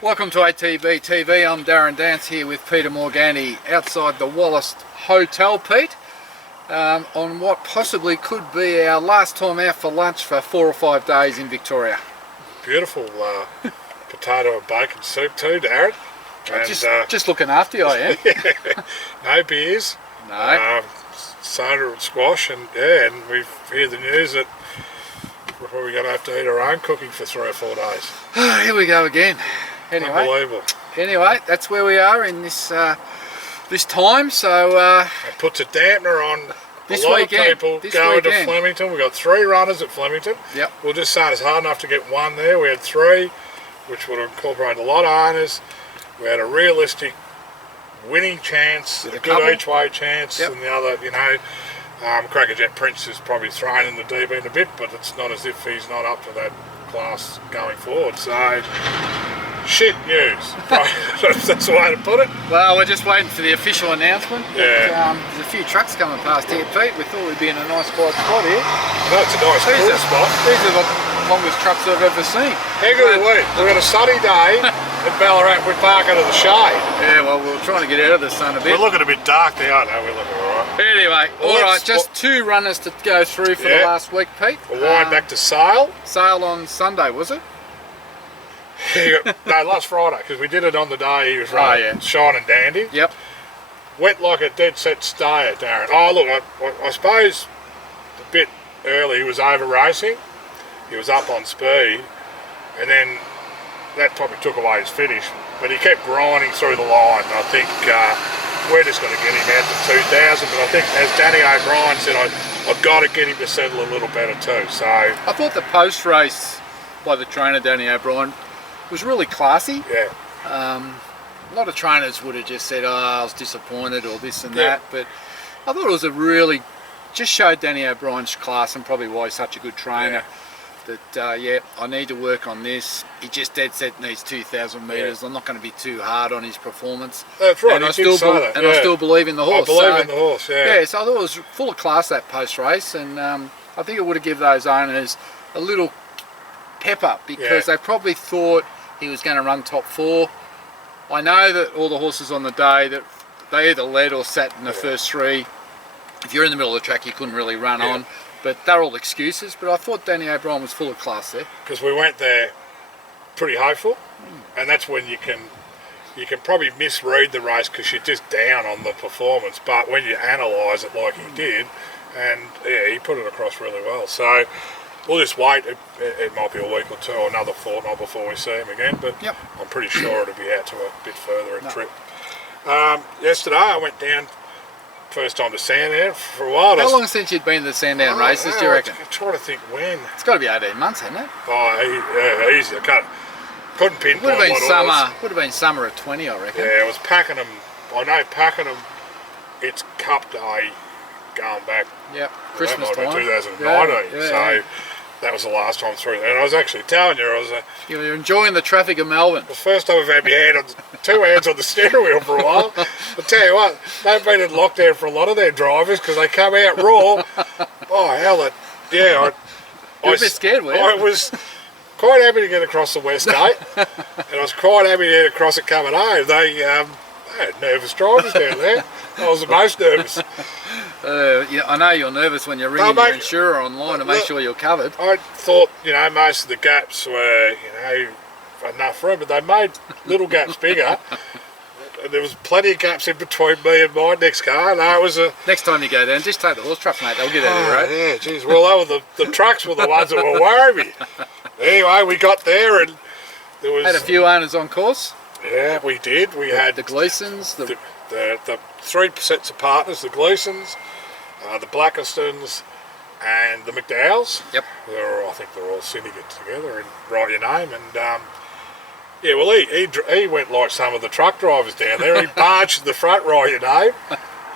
Welcome to ATB TV. I'm Darren Dance here with Peter Morgani outside the Wallace Hotel, Pete, on what possibly could be our last time out for lunch for 4 or 5 days in Victoria. Beautiful potato and bacon soup too, Darren. And, just looking after you, I am. No beers. No. Soda and squash, and we've heard the news that we're probably going to have to eat our own cooking for 3 or 4 days. Here we go again. Unbelievable. Anyway, that's where we are in this this time. So it puts a dampener on this a lot weekend, of people going to Flemington. We've got 3 runners at Flemington. Yep. We'll just say it's hard enough to get 1 there. We had 3, which would incorporate a lot of owners. We had a realistic winning chance, a good each way chance, and the other, Crackerjack Prince is probably thrown in the deep end a bit, but it's not as if he's not up to that class going forward. So, shit news. That's the way to put it. Well, we're just waiting for the official announcement. Yeah. But, there's a few trucks coming past here, Pete. We thought we'd be in a nice quiet spot here. That's a nice cool spot. These are the longest trucks I've ever seen. How good are we? We've got a sunny day at Ballarat. We're parking under the shade. Yeah, well, we're trying to get out of the sun a bit. We're looking a bit dark now. No, we're looking alright. Anyway, alright, just 2 runners to go through for the last week, Pete. We'll wind back to Sale. Sale on Sunday, was it? No, last Friday, because we did it on the day he was running Shine and Dandy. Yep. Went like a dead set stayer, Darren. Oh, look, I suppose a bit early he was over racing. He was up on speed, and then that probably took away his finish. But he kept grinding through the line. I think we're just going to get him out to 2,000. But I think, as Danny O'Brien said, I've got to get him to settle a little better too. So I thought the post race by the trainer Danny O'Brien was really classy. Yeah. A lot of trainers would have just said, "Oh, I was disappointed," or this and that. But I thought it was a really just showed Danny O'Brien's class and probably why he's such a good trainer. That I need to work on this. He just dead set needs 2,000 metres. I'm not going to be too hard on his performance. That's right. And I still believe in the horse. I believe in the horse. Yeah. Yeah. So I thought it was full of class, that post race, and I think it would have given those owners a little pep up because they probably thought he was going to run top 4. I know that all the horses on the day that they either led or sat in the first 3. If you're in the middle of the track, you couldn't really run on. But they're all excuses. But I thought Danny O'Brien was full of class there. Because we went there pretty hopeful, and that's when you can probably misread the race because you're just down on the performance. But when you analyse it like he did, and he put it across really well. So we'll just wait. It might be a week or 2 or another fortnight before we see him again. But I'm pretty sure it'll be out to a bit further a trip. Yesterday I went down. First time to Sandown for a while. How long since you'd been to the Sandown races, do you reckon? I'm trying to think when. It's got to be 18 months, hasn't it? Oh, easy. I couldn't pinpoint what it was. Would have been summer of 20, I reckon. Yeah, it was Pakenham. I know Pakenham, it's Cup Day going back. Yep, Christmas time. 2019, so that was the last time through. And I was actually telling you, you were enjoying the traffic of Melbourne. The first time I've had my hand on 2 hands on the steering wheel for a while. I'll tell you what, they've been in lockdown for a lot of their drivers because they come out raw. Oh, hell, You're a bit scared, weren't you? I was quite happy to get across the West Gate, and I was quite happy to get across it coming home. They had nervous drivers down there. I was the most nervous. I know you're nervous when you're ringing your insurer online to make sure you're covered. I thought, most of the gaps were, enough room, but they made little gaps bigger. There was plenty of gaps in between me and my next car. No, it was Next time you go down, just take the horse truck, mate. They'll get out of the road. Yeah, geez. Well, the trucks were the ones that were worrying me. Anyway, we got there and there was... Had a few owners on course. Yeah, we did. We had... The Gleasons. The 3 sets of partners, the Gleasons, the Blackistons, and the McDowells. Yep. I think they're all syndicates together and write your name. And well, he went like some of the truck drivers down there. He barged the front, write your name.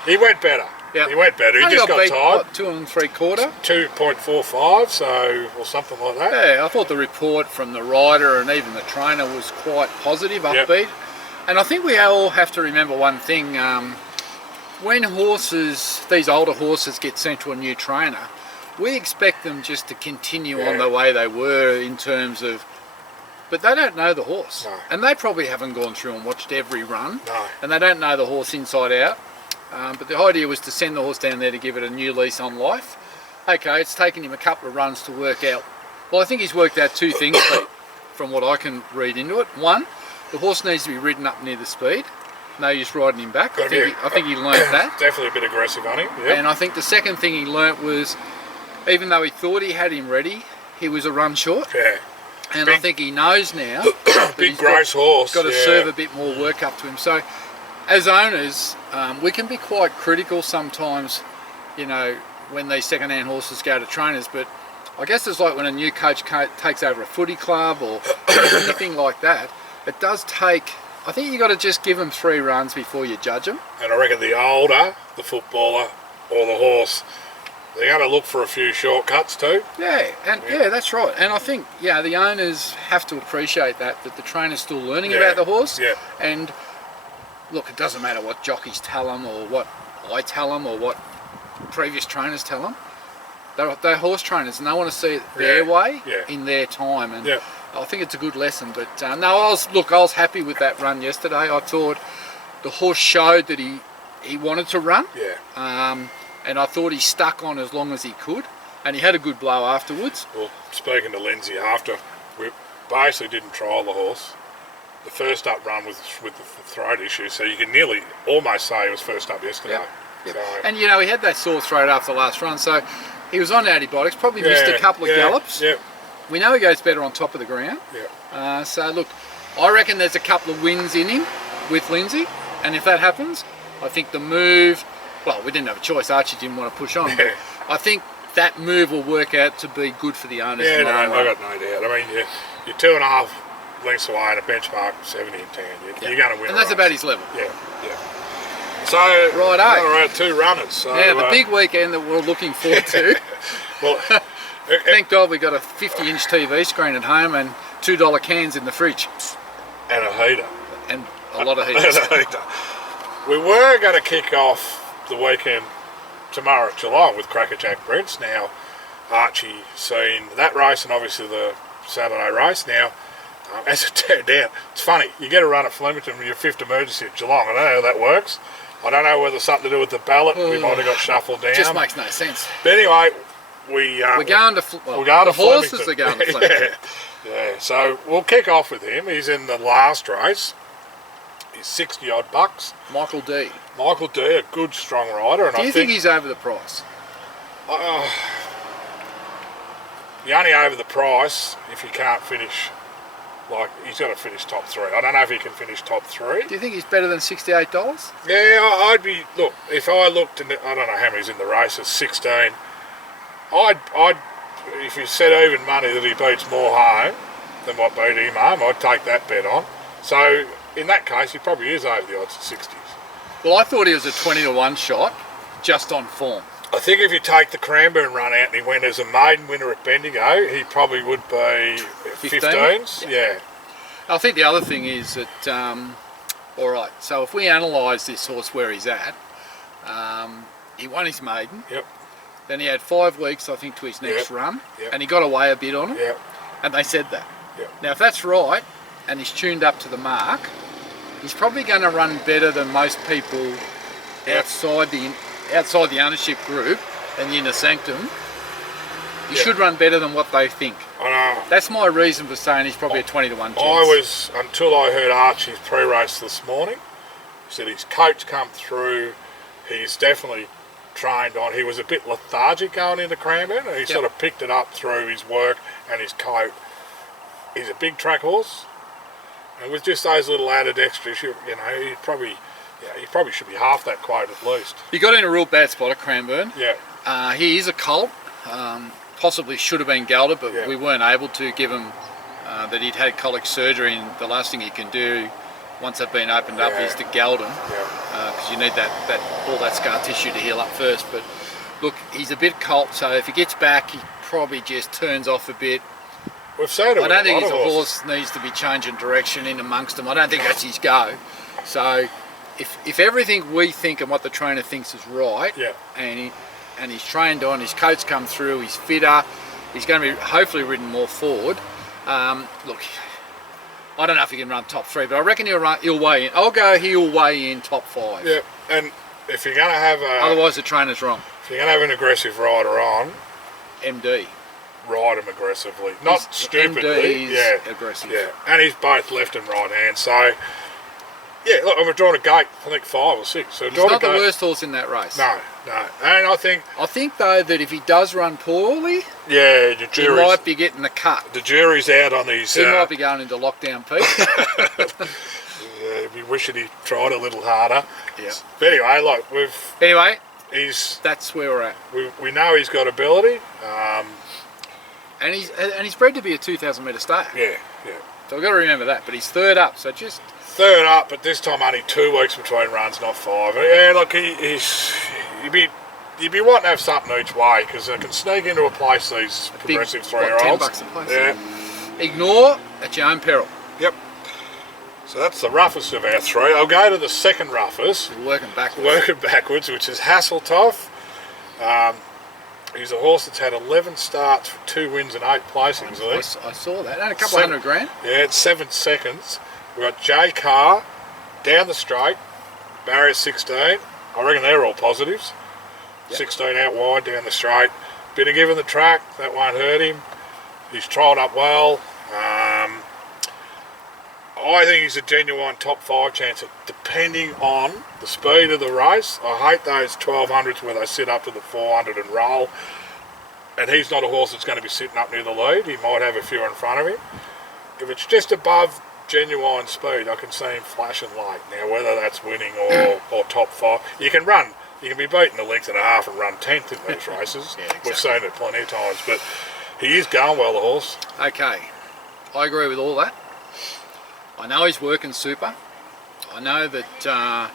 He went better. Yep. He went better. He just got tired. What, 2 3/4? 2.45, or something like that. Yeah, I thought the report from the rider and even the trainer was quite positive, upbeat. And I think we all have to remember one thing. When these older horses get sent to a new trainer, we expect them just to continue on the way they were in terms of but they don't know the horse. No. And they probably haven't gone through and watched every run. No. And they don't know the horse inside out. But the idea was to send the horse down there to give it a new lease on life. Okay, it's taken him a couple of runs to work out. Well, I think he's worked out two things, Pete, from what I can read into it. One, the horse needs to be ridden up near the speed. No use riding him back. I think he learnt that. Definitely a bit aggressive on him. Yep. And I think the second thing he learnt was, even though he thought he had him ready, he was a run short. Yeah. And I think he knows now that Big he's gross horse. got to serve a bit more work up to him. So, as owners, we can be quite critical sometimes, you know, when these second-hand horses go to trainers. But I guess it's like when a new coach takes over a footy club or anything like that. It does take. I think you got to just give them 3 runs before you judge them. And I reckon the older the footballer or the horse, they're going to look for a few shortcuts too. Yeah, that's right. And I think, the owners have to appreciate that the trainer's still learning about the horse. Yeah. And look, it doesn't matter what jockeys tell them or what I tell them or what previous trainers tell them. They're horse trainers and they want to see it their way in their time. And I think it's a good lesson. But no, I was happy with that run yesterday. I thought the horse showed that he wanted to run. Yeah. And I thought he stuck on as long as he could, and he had a good blow afterwards. Well, speaking to Lindsay after, we basically didn't trial the horse. The first up run was with the throat issue, so you can nearly almost say he was first up yesterday. Yep. So, and he had that sore throat after the last run, so he was on antibiotics, probably missed a couple of gallops. Yep. We know he goes better on top of the ground. Yeah. So look, I reckon there's a couple of wins in him with Lindsay, and if that happens, I think the move. Well, we didn't have a choice. Archie didn't want to push on. But I think that move will work out to be good for the owners. Yeah, no, I got no doubt. I mean, you're 2.5 lengths away at a benchmark 70 and 10. You're going to win. And that's about his level. Yeah. So, right, 2 runners. So, the big weekend that we're looking forward to. Well, thank God we got a 50-inch TV screen at home and $2 cans in the fridge. And a heater. And a lot of heaters. And a heater. We were going to kick off the weekend tomorrow at Geelong with Crackerjack Brents. Now, Archie seen that race and obviously the Saturday race. Now, as it turned out, it's funny, you get a run at Flemington with your 5th emergency at Geelong. I don't know how that works. I don't know whether it's something to do with the ballot. We might have got shuffled down. Just makes no sense. But anyway, we're going to the horses are going to Flemington. Yeah, so we'll kick off with him. He's in the last race. He's 60 odd bucks. Michael D, a good strong rider. And do you think he's over the price? You're only over the price if you can't finish. Like, he's got to finish top 3. I don't know if he can finish top 3. Do you think he's better than $68? Yeah, I'd be. Look, if I looked, I don't know how many's in the race. It's 16. I'd. If you said even money that he beats more home than what beat him home, I'd take that bet on. So in that case, he probably is over the odds at 60s. Well, I thought he was a 20-to-1 shot, just on form. I think if you take the Cranbourne run out and he went as a maiden winner at Bendigo, he probably would be 15s. Yeah. I think the other thing is that, all right, so if we analyse this horse where he's at, he won his maiden. Yep. Then he had 5 weeks, I think, to his next run, Yep. and he got away a bit on it. Yep. And they said that. Yep. Now, if that's right, and he's tuned up to the mark, he's probably going to run better than most people outside the ownership group and the inner sanctum. He should run better than what they think. I know. That's my reason for saying he's probably a 20-to-1 chance. Until I heard Archie's pre-race this morning, he said his coach come through, he's definitely trained on. He was a bit lethargic going into Cranbourne, and he sort of picked it up through his work and his coat. He's a big track horse, and with just those little added extras, he probably should be half that quote at least. He got in a real bad spot at Cranbourne. Yeah. He is a colt. Possibly should have been gelded, but we weren't able to give him that he'd had colic surgery, and the last thing he can do once they've been opened up is to geld him, because you need all that scar tissue to heal up first. But look, he's a bit colt, so if he gets back, he probably just turns off a bit. We've seen it. I don't think he's a horse needs to be changing direction in amongst them. I don't think that's his go. So if everything we think and what the trainer thinks is right, and he's trained on, his coat's come through, he's fitter, he's going to be hopefully ridden more forward. Look, I don't know if he can run top 3, but I reckon he'll weigh in. He'll weigh in top 5. Yeah, and if you're going to have otherwise the trainer's wrong. If you're going to have an aggressive rider on, MD. Ride him aggressively, not stupidly. MD's aggressive. Yeah, and he's both left and right hand. So, yeah, look, I've drawn a gate. I think 5 or 6. So he's not the worst horse in that race. No, and I think though that if he does run poorly, yeah, he might be getting the cut. The jury's out on these. He might be going into lockdown, Pete. We wish he tried a little harder. Yeah. But anyway, that's where we're at. We know he's got ability. And he's bred to be a 2,000 metre stayer. Yeah. So we've got to remember that. But he's third up, so just... Third up, but this time only 2 weeks between runs, not 5. Yeah, look, you'd be wanting to have something each way, because they can sneak into a place, these progressive 3-year-olds. $10 a place. Yeah. Ignore at your own peril. Yep. So that's the roughest of our 3. I'll go to the second roughest. Working backwards, which is Hasseltoff. He's a horse that's had 11 starts, 2 wins and 8 placings. I saw that. And a couple $100 grand. Yeah, it's 7 seconds. We've got J Carr down the straight, barrier 16. I reckon they're all positives. Yep. 16 out wide, down the straight. Bit of giving the track, that won't hurt him. He's trialled up well. I think he's a genuine top 5 chance, depending on the speed of the race. I hate those 1200s where they sit up to the 400 and roll. And he's not a horse that's going to be sitting up near the lead. He might have a few in front of him. If it's just above genuine speed, I can see him flashing late. Now, whether that's winning or top 5, you can be beaten a length and a half and run 10th in these races. Yeah, exactly. We've seen it plenty of times, but he is going well, the horse. Okay, I agree with all that. I know he's working super. I know that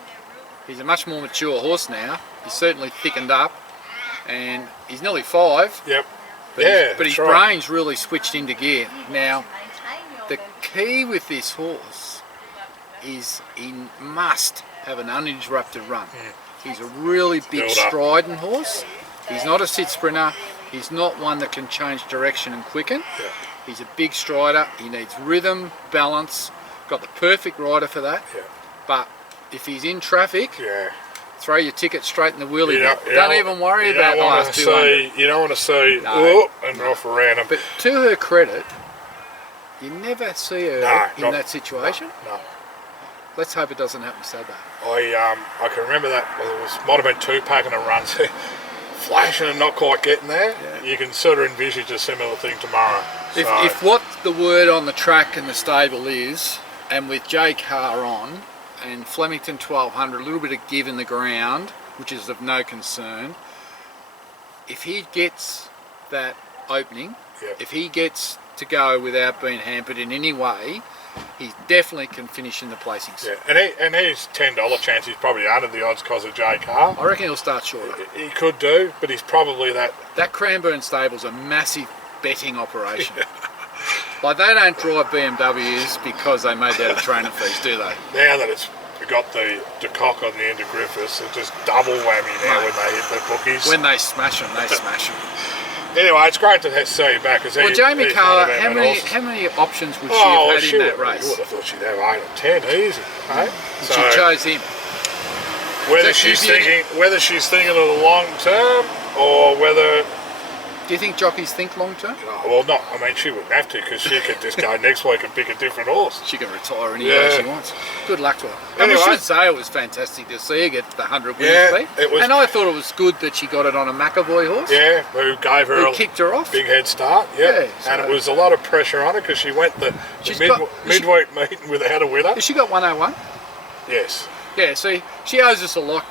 he's a much more mature horse now. He's certainly thickened up, and he's nearly 5. Yep. But his brain's really switched into gear. Now, the key with this horse is he must have an uninterrupted run. He's a really big striding horse. He's not a sit sprinter. He's not one that can change direction and quicken. Yeah. He's a big strider. He needs rhythm, balance. Got the perfect rider for that. Yeah. But if he's in traffic, yeah, throw your ticket straight in the wheelie bin. Don't even worry about the last 200. You don't want to see and off around him. But to her credit, you never see her in that situation. No. Let's hope it doesn't happen so bad. I can remember that. Well, might have been 2 packing a run, flashing and not quite getting there. Yeah. You can sort of envisage a similar thing tomorrow. If what the word on the track and the stable is, and with J Carr on, and Flemington 1200, a little bit of give in the ground, which is of no concern, if he gets that opening, if he gets to go without being hampered in any way, he definitely can finish in the placings. Yeah, and his $10 chance, he's probably under the odds because of J Carr. I reckon he'll start shorter. He could do, but he's probably that... That Cranbourne stable's a massive betting operation. Like, they don't drive BMWs because they made that a training fees, do they? Now that it's got the cock on the end of Griffiths, it's just double whammy now when they hit the bookies. When they smash them, they smash them. Anyway, it's great to see you back. Well, Jamie Carr, how many options would she have had in that race? I thought she'd have 8 or 10 easy. Right? So, she chose him. Whether she's thinking of the long term or whether... Do you think jockeys think long term? Well, not. I mean, she wouldn't have to, because she could just go next week and pick a different horse. She can retire any way she wants. Good luck to her. Anyway, I should say it was fantastic to see her get the 100 winners beat. And I thought it was good that she got it on a McAvoy horse. Yeah, who gave her kicked her off. Big head start. Yeah, so and it was a lot of pressure on her because she went the midweek meeting without a winner. Has she got 101? Yes. Yeah, see, she owes us a lot.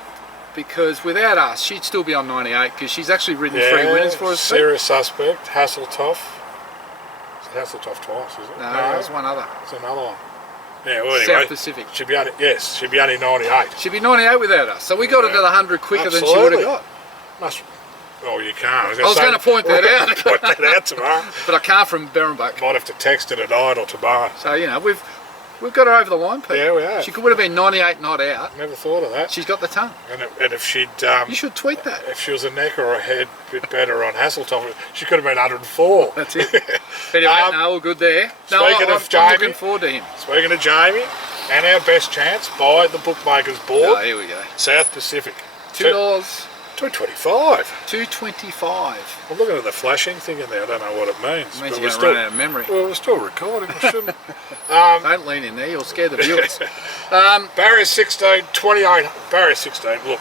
Because without us, she'd still be on 98 because she's actually ridden 3 winners for us. Serious suspect, Hasseltoff. It's Hasseltoff twice, is it? No, there's one other. It's another one. Yeah, well, anyway, South Pacific. She'd be only 98. She'd be 98 without us. So we got her to the 100 quicker than she would have got. Oh, you can't. I was going to point that out. Point that out tomorrow. But I can't from Berrenbach. Might have to text her tonight or tomorrow. So, you know, we've We've got her over the line, Pete. Yeah, we have. She would have been 98 not out. Never thought of that. She's got the tongue. And if she'd... you should tweet that. If she was a neck or a head bit better on Hasseltop, she could have been 104. That's it. Anyway, no, all good there. No, Speaking of Jamie, I'm looking forward to him. Speaking of Jamie, and our best chance by the bookmakers board. Oh, here we go. South Pacific. $2. $2.25. $2.25. I'm looking at the flashing thing in there. I don't know what it means. It means but you're going to run out of memory. Well, we're still recording. I shouldn't. Don't lean in there. You'll scare the viewers. Barrier 16, 28. Barrier 16. Look,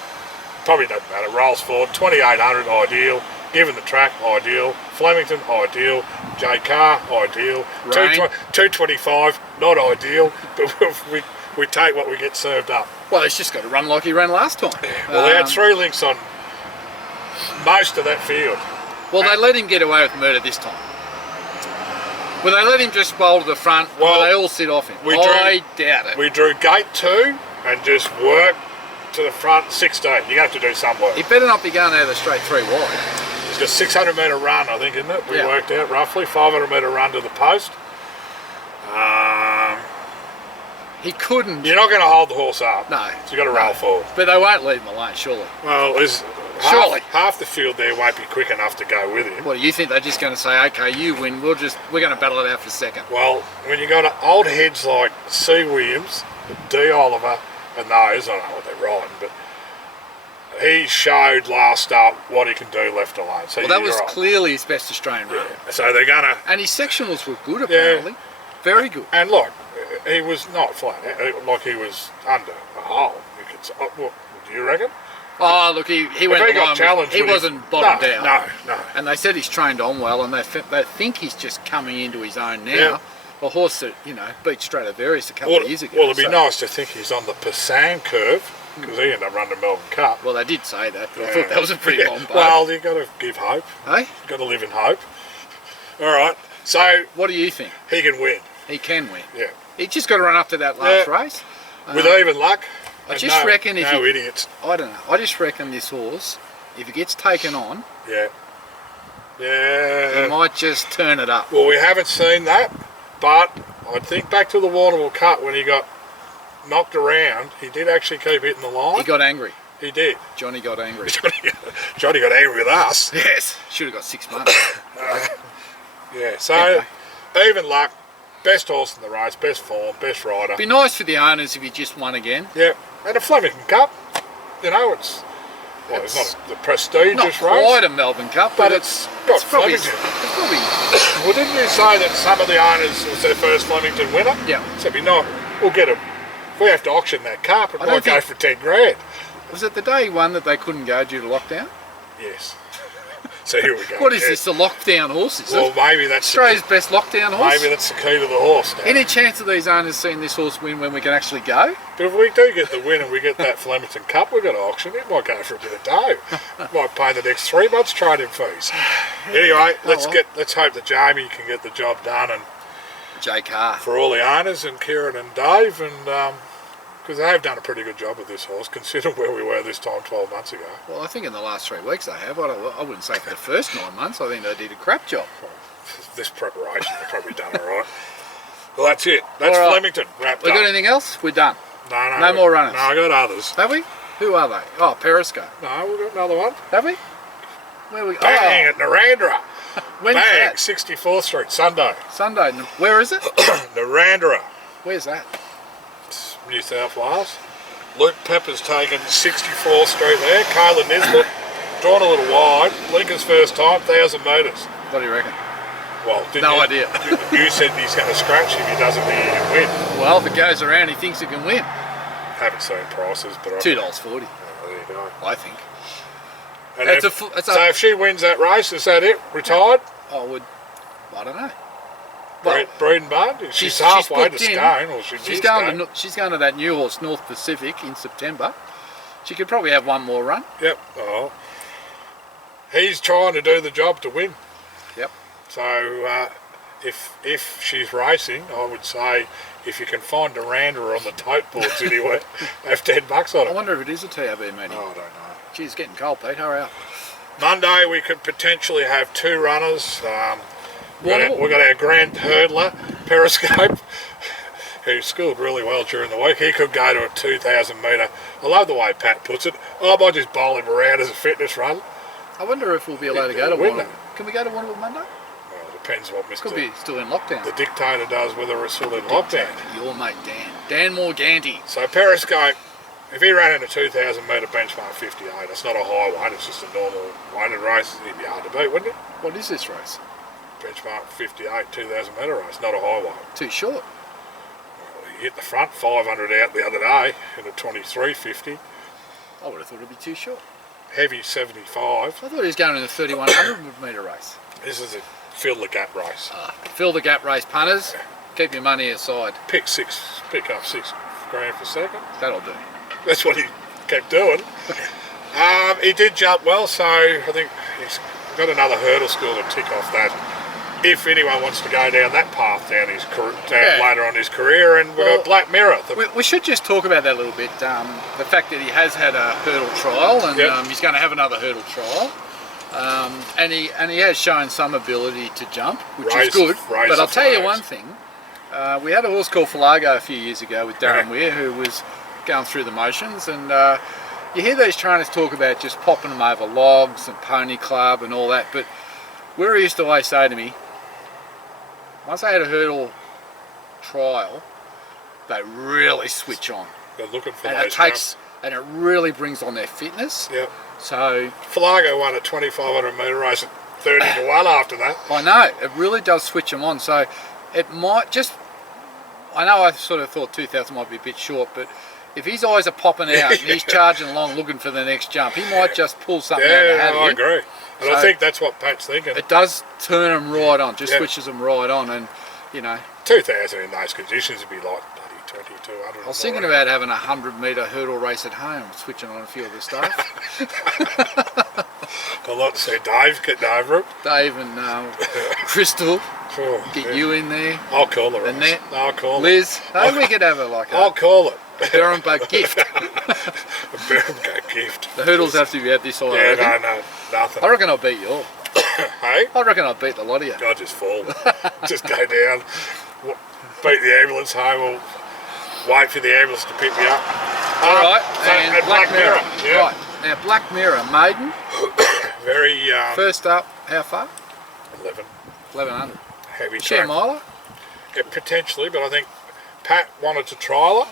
probably doesn't matter. Rolls forward. 2800 ideal. Given the track, ideal. Flemington, ideal. J Car, ideal. 225, not ideal. But we take what we get served up. Well, he's just got to run like he ran last time. Well, they had 3 links on most of that field. Well, they let him get away with murder this time. Well, they let him just bowl to the front, well, they all sit off him. I doubt it. We drew gate 2 and just worked to the front 16. You're going to have to do some work. He better not be going out of the straight 3 wide. It's got a 600 metre run, I think, isn't it? We worked out roughly. 500 metre run to the post. He couldn't. You're not going to hold the horse up. No. So you've got to roll forward. But they won't leave him alone, surely. Well, surely. Half the field there won't be quick enough to go with him. What do you think? They're just going to say, okay, you win, we're going to battle it out for second? Well, when you got old heads like C. Williams, D. Oliver, and those, I don't know what they're riding, but he showed last up what he can do left alone. So well, that was clearly his best Australian run. Yeah. So they're going to... And his sectionals were good, apparently. Yeah. Very good. And look, he was not flat, like he was under a hole. What do you reckon? Oh, look, he went if he got challenged, he wasn't bottomed down. No. And they said he's trained on well, and they think he's just coming into his own now. Yeah. A horse that, beat Stradivarius a couple of years ago. Well, it'd be nice to think he's on the Passan curve, because he ended up running the Melbourne Cup. Well, they did say that, but I thought that was a pretty long boat. Well, you've got to give hope. Hey? You've got to live in hope. All right, so... What do you think? He can win. He can win. Yeah. He just got to run up to that last race. With even luck. I just reckon if idiots. I don't know. I just reckon this horse, if he gets taken on, he might just turn it up. Well, we haven't seen that, but I think back to the Warrnambool Cup when he got knocked around, he did actually keep hitting the line. He got angry. He did. Johnny got angry. Johnny got angry with us. Yes. Should have got 6 months. So even luck. Best horse in the race, best form, best rider. Be nice for the owners if he just won again. Yeah, and a Flemington Cup, it's not the prestigious race. Not quite a Melbourne Cup, but it's probably... Well, didn't you say that some of the owners was their first Flemington winner? Yeah. So it'd be nice. We'll get him. If we have to auction that cup, it might go for 10 grand. Was it the day he won that they couldn't go due to lockdown? Yes. So here we go. What is this, the lockdown horse, is it? Maybe that's Australia's best lockdown horse? Maybe that's the key to the horse now. Any chance of these owners seeing this horse win when we can actually go? But if we do get the win and we get that Flemington Cup we've got to auction, it might go for a bit of dough. Might pay the next 3 months training fees. Anyway, let's hope that Jamie can get the job done, and J Car. For all the owners and Kieran and Dave, and because they have done a pretty good job with this horse, considering where we were this time 12 months ago. Well, I think in the last 3 weeks they have. I wouldn't say for the first 9 months. I think they did a crap job. Well, this preparation, they've probably done all right. Well, that's it. That's Flemington wrapped up. We got anything else? We're done. No more runners. No, I got others. Have we? Who are they? Oh, Periscope. No, we've got another one. Have we? Where we? Bang at Narandra. When's Bang, that? 64th Street, Sunday. Sunday. Where is it? Narandra. Where's that? It's New South Wales. Luke Pepper's taken 64th Street there. Kayla Nisbet, drawn a little wide. Lincoln's first time, 1,000 metres. What do you reckon? Well, no idea. You said he's going to scratch if he doesn't think he can win. Well, if it goes around, he thinks he can win. Haven't seen prices, but $2.40. Oh, there you go. I think. And so if she wins that race, is that it? Retired? I don't know. Breeding Bud? She's halfway to Scone, or she's going to that new horse, North Pacific, in September. She could probably have one more run. Yep. Oh. He's trying to do the job to win. Yep. So if she's racing, I would say if you can find Narandra on the tote boards anywhere, have $10 on it. I wonder if it is a TRB meeting. Oh, I don't know. Geez, it's getting cold, Pete. Hurry up. Monday we could potentially have 2 runners. We've got our grand hurdler, Periscope. who schooled really well during the week. He could go to a 2,000 metre. I love the way Pat puts it. I might just bowl him around as a fitness run. I wonder if we'll be allowed to go to Warrnambool. Can we go to Warrnambool Monday? Well, it depends what Mr. Could be still in lockdown. The dictator does, whether it's still in lockdown. Your mate Dan Morganti. So Periscope, if he ran in a 2,000 metre benchmark 58, it's not a high weight, it's just a normal weighted race, he'd be hard to beat, wouldn't it? What is this race? Benchmark 58, 2,000 metre race, not a high weight. Too short. Well, he hit the front 500 out the other day in a 23.50. I would have thought it'd be too short. Heavy 75. I thought he was going in the 3,100 metre race. This is a fill the gap race. Fill the gap race, punters. Keep your money aside. Pick up 6 grand for second. That'll do. That's what he kept doing. He did jump well, so I think he's got another hurdle school to tick off that. If anyone wants to go down that path down his later on in his career, and we've got Black Mirror. We should just talk about that a little bit. The fact that he has had a hurdle trial, and he's going to have another hurdle trial, and he has shown some ability to jump, which is good. But I'll tell you one thing: we had a horse called Falago a few years ago with Darren Weir, who was going through the motions, and you hear these trainers talk about just popping them over logs and pony club and all that, but Weir used to always say to me, once they had a hurdle trial, they really switch on. They're looking for and those it takes, and it really brings on their fitness. Yep. So Falago won a 2,500 metre race at 30 to 1 after that. I know, it really does switch them on. So it might just, I know I sort of thought 2,000 might be a bit short, but if his eyes are popping out and he's charging along looking for the next jump, he might just pull something out of the hat. I agree. And I think that's what Pat's thinking. It does turn them right on, just switches them right on, and you know. 2,000 in those conditions would be like bloody 2,200. I was thinking about having a 100-metre hurdle race at home, switching on a few of the stuff. I'd like to see Dave getting over it. Dave and Crystal, get you in there. I'll call her. Annette, I'll call Liz. Oh, we could have a I'll call it. Berrenberg gift. A Berrenberg gift. The hurdles have to be out this side. Yeah, no, nothing. I reckon I'll beat you all. Hey? I reckon I'll beat the lot of you. I'll just fall. Just go down, beat the ambulance home, or wait for the ambulance to pick me up. Alright, so, and Black Mirror. Yeah. Right, now Black Mirror, maiden. Very... First up, how far? 1,100. Heavy Share track. Miler? Yeah, potentially, but I think Pat wanted to trial her.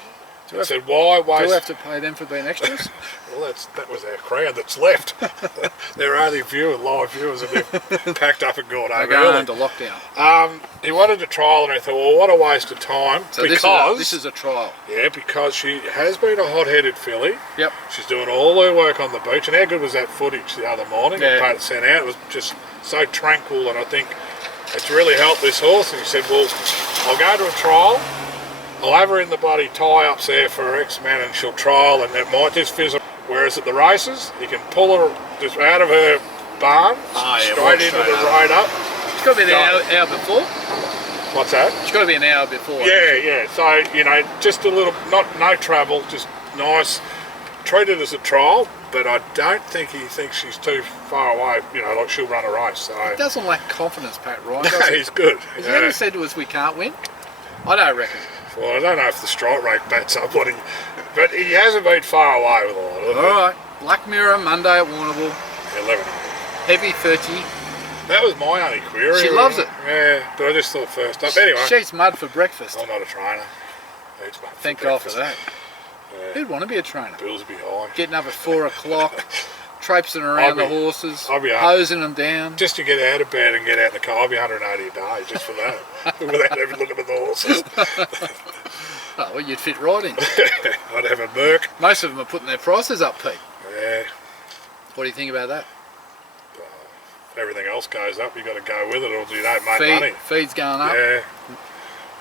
And said, why waste... Do we have to pay them for being extras? Well, that was our crowd that's left. They're only live viewers, and they've packed up and gone over. They're going into lockdown. He wanted to trial, and I thought, well, what a waste of time. So because this is a trial. Yeah, because she has been a hot-headed filly. Yep. She's doing all her work on the beach, and how good was that footage the other morning that Pat sent out? It was just so tranquil, and I think it's really helped this horse. And he said, well, I'll go to a trial. I'll have her in the bloody tie-ups there for X man, and she'll trial, and it might just fizzle. Whereas at the races, you can pull her just out of her barn, straight into the ride up. It's got to be an hour before. What's that? It's got to be an hour before. Yeah. So, you know, just a little, no travel, just nice. Treat it as a trial, but I don't think he thinks she's too far away, you know, like she'll run a race. So. He doesn't lack confidence, Pat Ryan, No, he's good. Has he ever said to us we can't win? I don't reckon. Well, I don't know if the strike rate backs up what but he hasn't been far away with a lot of it. Alright, Black Mirror, Monday at Warrnambool. 11. Heavy 30. That was my only query. She loves it. Yeah, but I just thought first up. Anyway. She eats mud for breakfast. I'm not a trainer. Thank God for that. Yeah. Who'd want to be a trainer? Bills would be high. Getting up at 4 o'clock, traipsing around the horses, hosing them down. Just to get out of bed and get out in the car, I'll be 180 a day just for that. Without even looking at the horses. Oh, well, you'd fit right in. I'd have a Merc. Most of them are putting their prices up, Pete. Yeah. What do you think about that? Everything else goes up, you've got to go with it or you don't make money. Feed's going up. Yeah.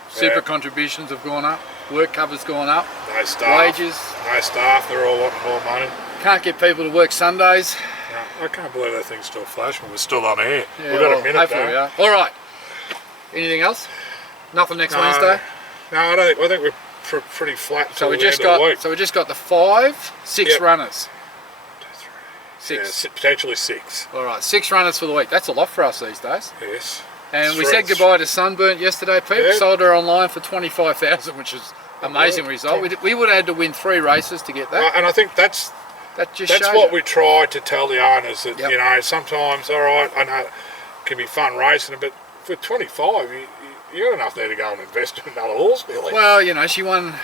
Super contributions have gone up. Work cover's gone up. No staff. Wages. No staff, they're all wanting more money. Can't get people to work Sundays. No, I can't believe that thing's still flashing. We're still on air. Yeah, We've got a minute hopefully we are. All right. Anything else? Nothing next Wednesday? No, I don't think. I think we're pretty flat. So we just got the 5, 6 runners. 6. Yeah, potentially 6. All right, 6 runners for the week. That's a lot for us these days. Yes. And we said goodbye to Sunburnt yesterday, Pete. Yeah. Sold her online for 25,000, which is an amazing result. We would have had to win 3 races to get that. And I think that's just what we try to tell the owners, that, Yep. you know, sometimes, all right, I know it can be fun racing, but for 25, you got enough there to go and invest in another horse, really. Well, you know, she won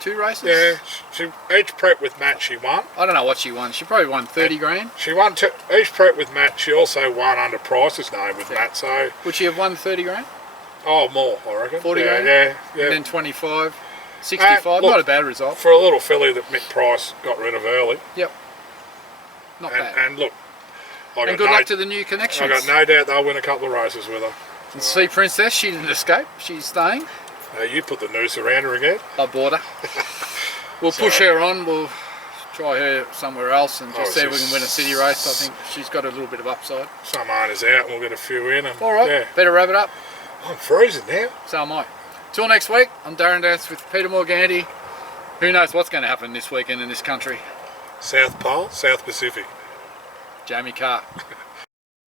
2 races. Yeah, she each prep with Matt she won. I don't know what she won. She probably won 30 grand. She won each prep with Matt. She also won under Price's name with Matt. So would she have won 30 grand? Oh, more, I reckon. 40 grand? Yeah. And then 25, 65. Look, not a bad result. For a little filly that Mick Price got rid of early. Yep. Not bad. And look, and good luck to the new connections. I got no doubt they'll win a couple of races with her. And Sea Princess, she didn't escape. She's staying. You put the noose around her again. I bought her. We'll push her on. We'll try her somewhere else and just see if we can win a city race. I think she's got a little bit of upside. Some owners out and we'll get a few in. And, all right, yeah. better wrap it up. I'm freezing now. So am I. Till next week, I'm Darren Dance with Peter Morganti. Who knows what's going to happen this weekend in this country? South Pole, South Pacific. Jamie Carr.